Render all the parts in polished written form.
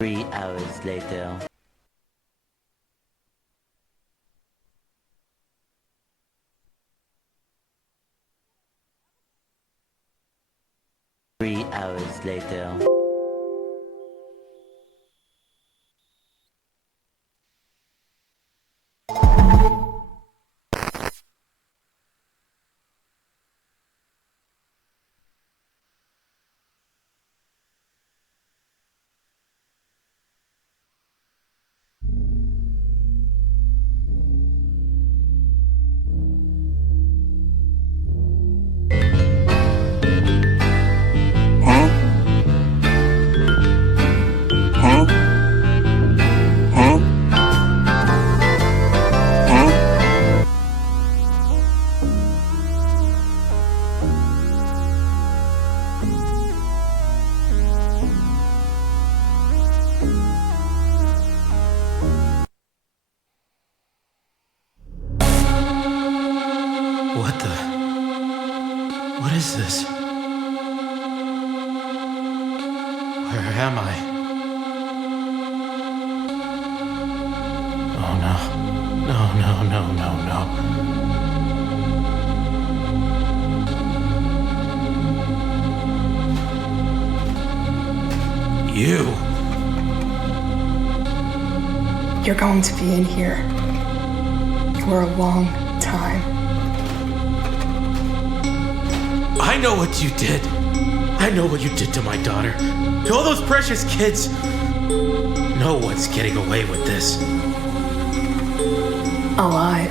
3 hours later. Three hours later. What the? What is this? Where am I? Oh no. No, no, no, no, no. You! You're going to be in here for a long time. I know what you did. I know what you did to my daughter. To all those precious kids. No one's getting away with this. Alive.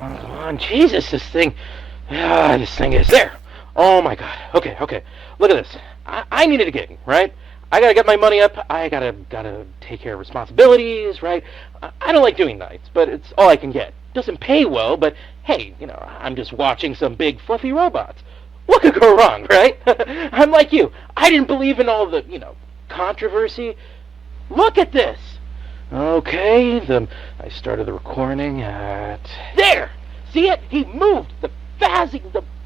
Come on, Jesus, this thing is there. Oh my God. Okay. Look at this. I needed a gig, right? I gotta get my money up. I gotta take care of responsibilities, right? I don't like doing nights, but it's all I can get. Doesn't pay well, but hey, I'm just watching some big fluffy robots. What could go wrong, right? I'm like you. I didn't believe in all the, controversy. Look at this. Okay, I started the recording at... There! See it? He moved! The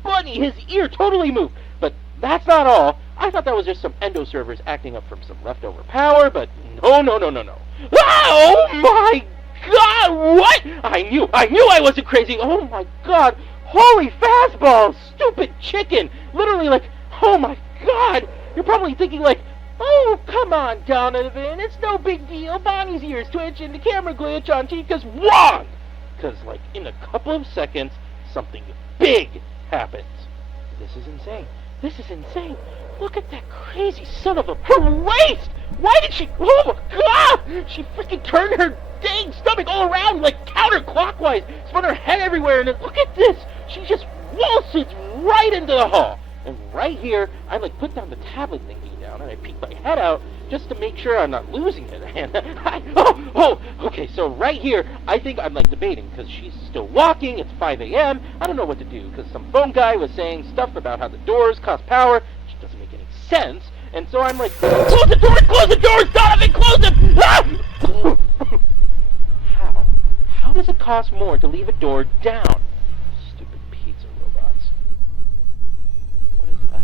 bunny, his ear totally moved. But that's not all. I thought that was just some endo servers acting up from some leftover power, but no. Oh my God! What? I knew I wasn't crazy. Oh my God! Holy fastballs! Stupid chicken! Literally like, oh my God! You're probably thinking like, oh, come on, Donovan. It's no big deal. Bonnie's ears twitch and the camera glitch on Chica's wrong! Because, like, in a couple of seconds, something big happens. This is insane. Look at that crazy son of a... Her waist! Why did she... Oh, God! She freaking turned her dang stomach all around, like, counterclockwise. Spun her head everywhere, and then look at this! She just waltzes right into the hall. And right here, I, like, put down the tablet thingy down, and I peek my head out just to make sure I'm not losing it. And okay, so right here, I think I'm, like, debating, because she's still walking, it's 5 a.m., I don't know what to do, because some phone guy was saying stuff about how the doors cost power, which doesn't make any sense, and so I'm like, close the doors, Donovan, close them! Ah! How does it cost more to leave a door down? Stupid pizza robots. What is that?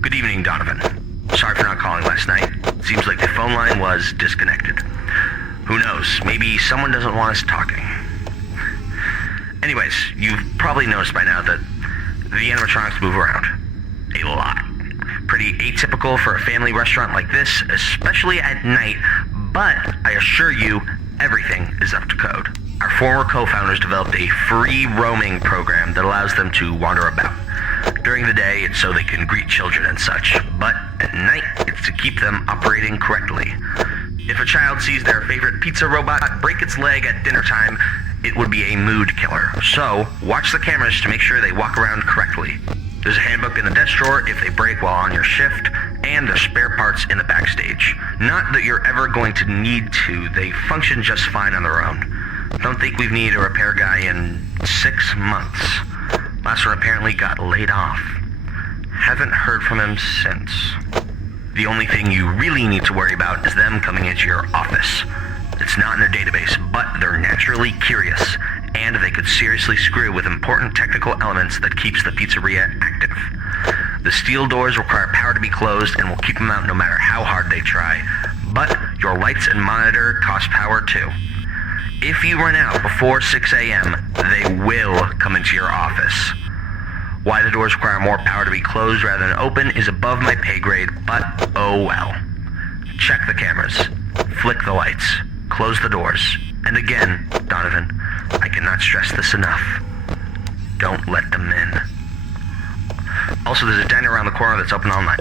Good evening, Donovan. Sorry for not calling last night. Seems like the phone line was disconnected. Who knows? Maybe someone doesn't want us talking. Anyways, you've probably noticed by now that the animatronics move around. A lot. Pretty atypical for a family restaurant like this, especially at night, but I assure you, everything is up to code. Our former co-founders developed a free roaming program that allows them to wander about. During the day, it's so they can greet children and such, but at night, it's to keep them operating correctly. If a child sees their favorite pizza robot break its leg at dinner time, it would be a mood killer. So, watch the cameras to make sure they walk around correctly. There's a handbook in the desk drawer if they break while on your shift, and there's spare parts in the backstage. Not that you're ever going to need to, they function just fine on their own. Don't think we've needed a repair guy in 6 months. Last one apparently got laid off. Haven't heard from him since. The only thing you really need to worry about is them coming into your office. It's not in their database, but they're naturally curious, and they could seriously screw with important technical elements that keeps the pizzeria active. The steel doors require power to be closed and will keep them out no matter how hard they try, but your lights and monitor cost power too. If you run out before 6 a.m., they will come into your office. Why the doors require more power to be closed rather than open is above my pay grade, but oh well. Check the cameras, flick the lights, close the doors, and again, Donovan, I cannot stress this enough. Don't let them in. Also, there's a diner around the corner that's open all night.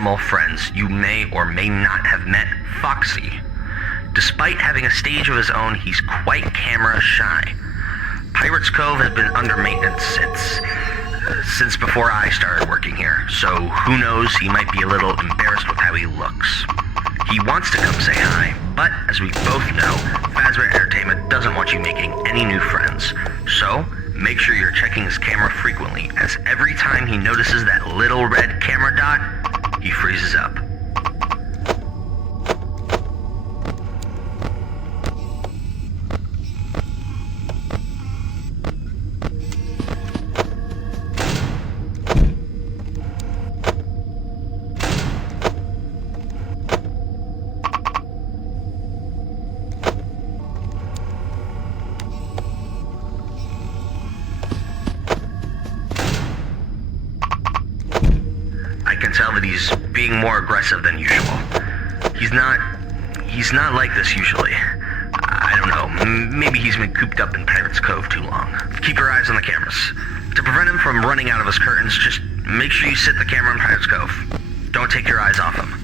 animal friends, you may or may not have met Foxy. Despite having a stage of his own, he's quite camera shy. Pirates Cove has been under maintenance since before I started working here, so who knows, he might be a little embarrassed with how he looks. He wants to come say hi, but as we both know, Fazbear Entertainment doesn't want you making any new friends. So, make sure you're checking his camera frequently, as every time he notices that little red camera dot, he freezes up. I can tell that he's being more aggressive than usual. He's not like this usually. I don't know, maybe he's been cooped up in Pirates Cove too long. Keep your eyes on the cameras. To prevent him from running out of his curtains, just make sure you sit the camera in Pirates Cove. Don't take your eyes off him.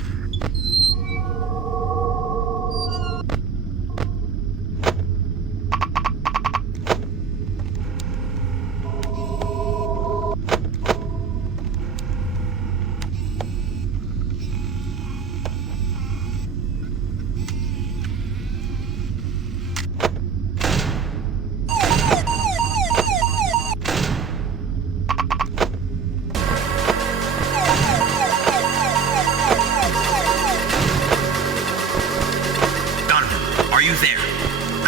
Are you there?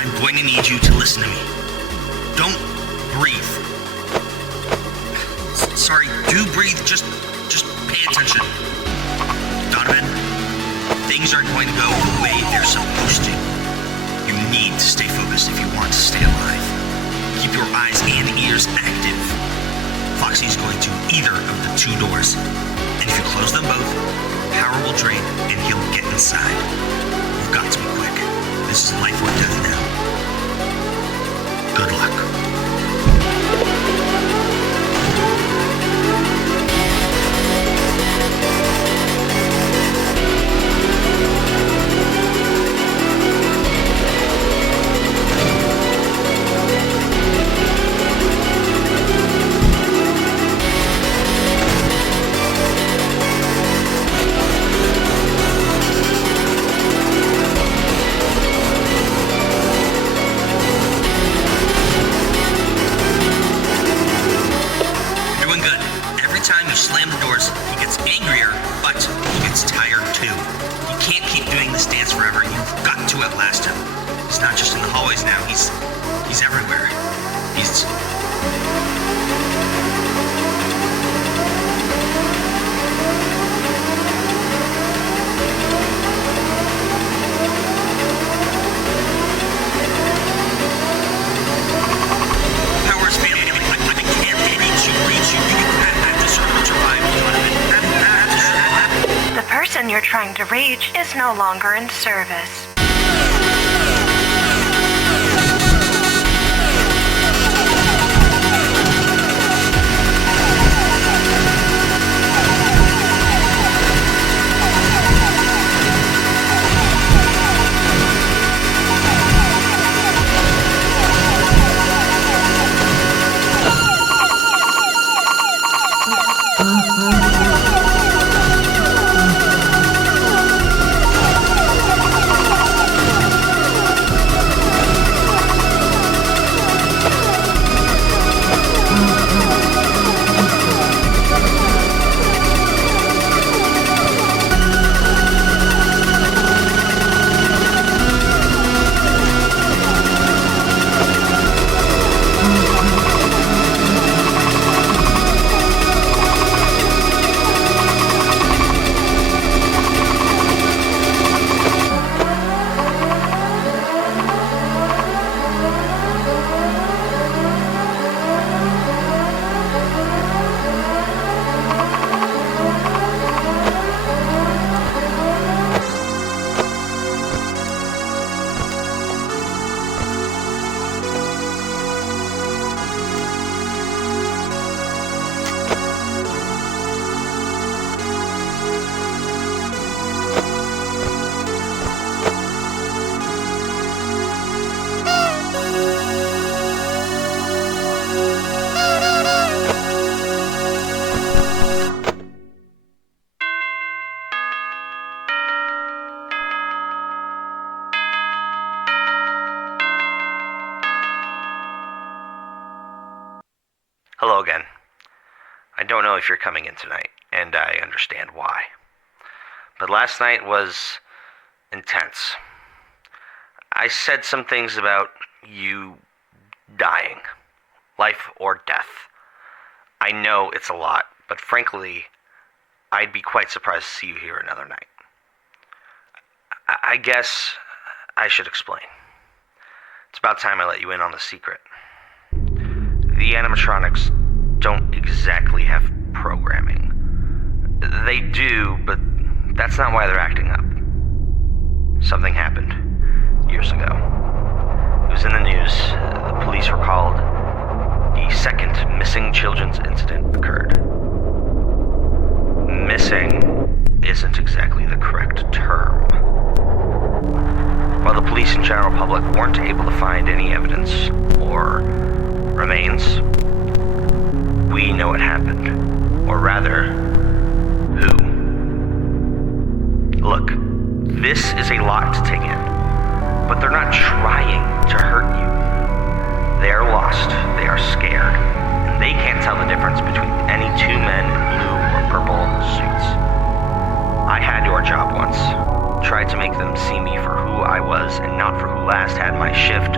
I'm going to need you to listen to me. Don't breathe. Sorry, do breathe. Just pay attention. Donovan, things aren't going to go the way they're supposed to. You need to stay focused if you want to stay alive. Keep your eyes and ears active. Foxy's going to either of the two doors. And if you close them both, power will drain and he'll get inside. You've got to be quick. This is life or death now. Good luck. Slam the doors, he gets angrier, but he gets tired too. He can't keep doing this dance forever. You've got to outlast him. He's not just in the hallways now, he's everywhere. He's... Power's failing. I can't reach you. The person you're trying to reach is no longer in service. again. I don't know if you're coming in tonight, and I understand why. But last night was intense. I said some things about you dying. Life or death. I know it's a lot, but frankly, I'd be quite surprised to see you here another night. I guess I should explain. It's about time I let you in on the secret. The animatronics don't exactly have programming. They do, but that's not why they're acting up. Something happened years ago. It was in the news. The police were called. The second missing children's incident occurred. Missing isn't exactly the correct term. While the police and general public weren't able to find any evidence or remains, we know it happened. Or rather, who. Look, this is a lot to take in, but they're not trying to hurt you. They are lost, they are scared, and they can't tell the difference between any two men in blue or purple suits. I had your job once. Tried to make them see me for who I was and not for who last had my shift